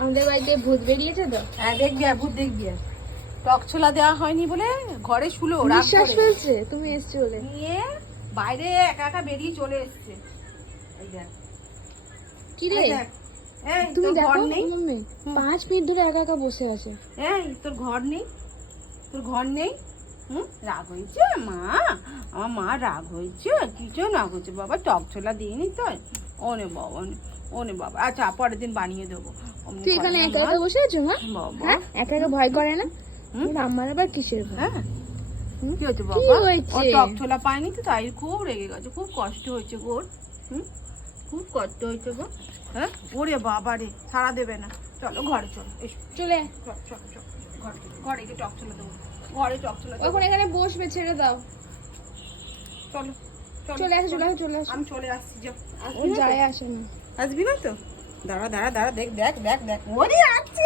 আমাদের বাড়িতে ভূত বেরিয়েছে তো। হ্যাঁ দেখবি, ভূত দেখবি। টক ছোলা দেওয়া হয়নি বলে ঘরে শুলো, বিশ্বাস হয়েছে তুমি এসছো বলে। নিয়ে বাইরে একা একা বেরিয়ে চলে এসছে। এই দেখ কি রে দেখ, এই তুমি তোর দেখো ঘর নেই? মাম্মি 5 মিনিট ধরে একা একা বসে আছে। এই তোর ঘর নেই, তোর ঘর নেই। রাগ হয়েছে মা, আমার মা রাগ হয়েছে, কিছু রাগ হয়েছে বাবা, টক ছোলা দিইনি তো। ওনে বাবা, ওনে বাবা, আচ্ছা পরের দিন বানিয়ে দেবো। তুই এখানে একা একা বসে আছো মা? বাবা হ্যাঁ একা একা ভয় করে না? আমার আবার কিসের ভয়? হ্যাঁ কি হয়েছে কি বাবা? হয়েছে? ও টক ছোলা পায়নি তো তাই খুব রেগে গেছে, খুব কষ্ট হয়েছে গোর। খুব কষ্ট হয়েছে গো। হ্যাঁ ওরে বাবা রে, ছাড়া দেবে না। চলো ঘরে চলো, এসো চলে চলো চলো চলো, ঘরে চলো, ঘরে গিয়ে টক ছোলা দেবো, ঘরে টক ছোলা দেবো। এখন এখানে বসবে, ছেড়ে দাও। চলো চলো, চলে আসো চলে আসো চলে আসো। আমি চলে আসছি, যাও। ও যায় আসে না। আসবি না তো? দাঁড়া দাঁড়া দাঁড়া, দেখ দেখ দেখ দেখ, ওরে আসছি।